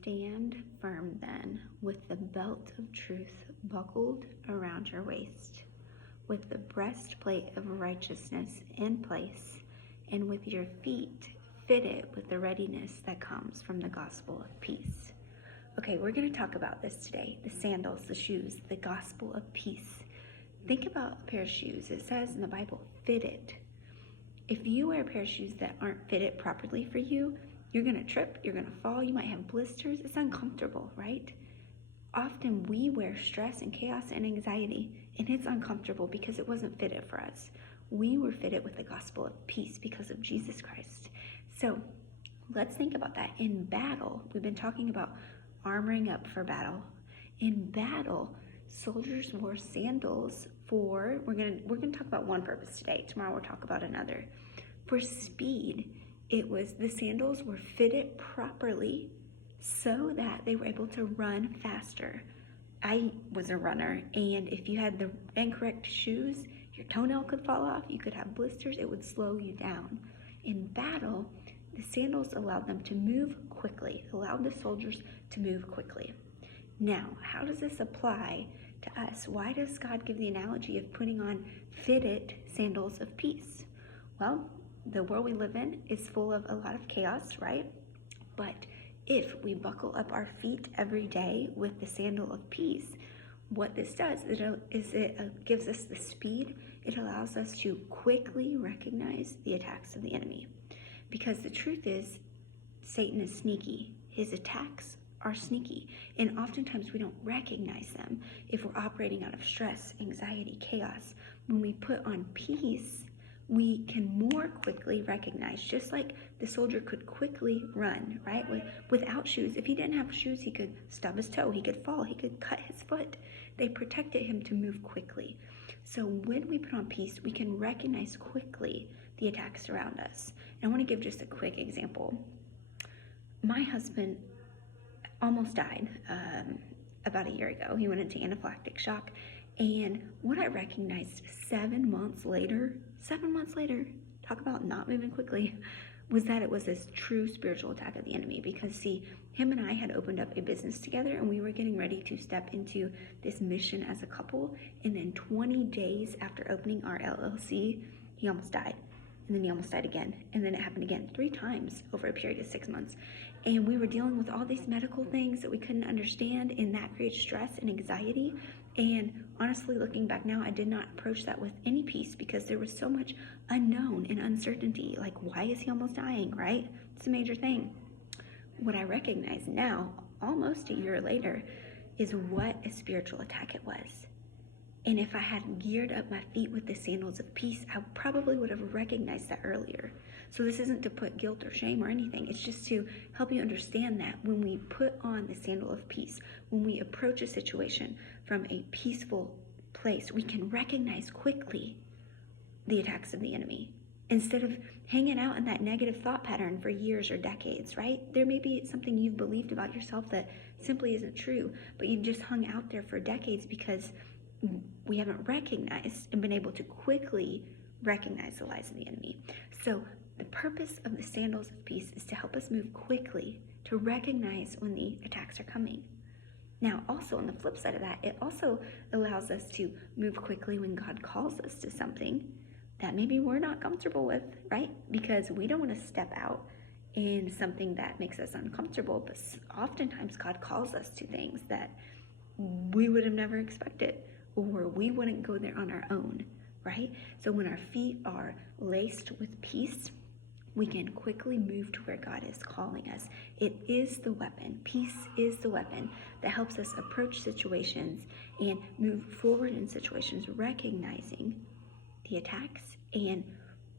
Stand firm then, with the belt of truth buckled around your waist, with the breastplate of righteousness in place, and with your feet fitted with the readiness that comes from the gospel of peace. Okay, we're going to talk about this today. The sandals, the shoes, the gospel of peace. Think about a pair of shoes. It says in the Bible, fitted. If you wear a pair of shoes that aren't fitted properly for you, you're going to trip, you're going to fall, you might have blisters. It's uncomfortable, right? Often we wear stress and chaos and anxiety, and it's uncomfortable because it wasn't fitted for us. We were fitted with the gospel of peace because of Jesus Christ. So let's think about that. In battle, we've been talking about armoring up for battle. In battle, soldiers wore sandals for, we're gonna talk about one purpose today. Tomorrow we'll talk about another. For speed, the sandals were fitted properly so that they were able to run faster. I was a runner, and if you had the incorrect shoes, your toenail could fall off, you could have blisters, it would slow you down. In battle, the sandals allowed them to move quickly, allowed the soldiers to move quickly. Now, how does this apply to us? Why does God give the analogy of putting on fitted sandals of peace? Well, the world we live in is full of a lot of chaos, right? But if we buckle up our feet every day with the sandal of peace, what this does is it gives us the speed. It allows us to quickly recognize the attacks of the enemy. Because the truth is, Satan is sneaky. His attacks are sneaky, and oftentimes we don't recognize them if we're operating out of stress, anxiety, chaos. When we put on peace, we can more quickly recognize, just like the soldier could quickly run, right? Without shoes. If he didn't have shoes, he could stub his toe, he could fall, he could cut his foot. They protected him to move quickly. So when we put on peace, we can recognize quickly the attacks around us. And I want to give just a quick example. My husband almost died about a year ago. He went into anaphylactic shock. And what I recognized 7 months later, talk about not moving quickly, was that it was this true spiritual attack of the enemy. Because see, him and I had opened up a business together, and we were getting ready to step into this mission as a couple. And then 20 days after opening our LLC, he almost died. And then he almost died again. And then it happened again 3 times over a period of 6 months. And we were dealing with all these medical things that we couldn't understand, and that created stress and anxiety. And honestly, looking back now, I did not approach that with any peace because there was so much unknown and uncertainty. Like, why is he almost dying, right? It's a major thing. What I recognize now, almost a year later, is what a spiritual attack it was. And if I had geared up my feet with the sandals of peace, I probably would have recognized that earlier. So this isn't to put guilt or shame or anything. It's just to help you understand that when we put on the sandal of peace, when we approach a situation from a peaceful place, we can recognize quickly the attacks of the enemy. Instead of hanging out in that negative thought pattern for years or decades, right? There may be something you've believed about yourself that simply isn't true, but you've just hung out there for decades because we haven't recognized and been able to quickly recognize the lies of the enemy. So the purpose of the sandals of peace is to help us move quickly to recognize when the attacks are coming. Now, also on the flip side of that, it also allows us to move quickly when God calls us to something that maybe we're not comfortable with, right? Because we don't want to step out in something that makes us uncomfortable, but oftentimes God calls us to things that we would have never expected, or we wouldn't go there on our own, right? So when our feet are laced with peace, we can quickly move to where God is calling us. It is the weapon. Peace is the weapon that helps us approach situations and move forward in situations, recognizing the attacks and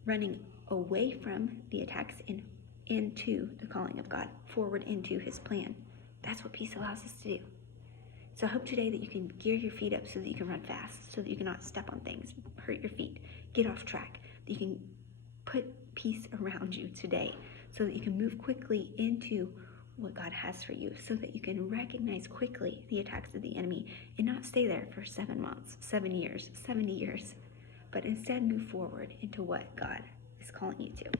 running away from the attacks and into the calling of God, forward into his plan. That's what peace allows us to do. So I hope today that you can gear your feet up so that you can run fast, so that you cannot step on things, hurt your feet, get off track, that you can put peace around you today so that you can move quickly into what God has for you, so that you can recognize quickly the attacks of the enemy and not stay there for 7 months, 7 years, 70 years, but instead move forward into what God is calling you to.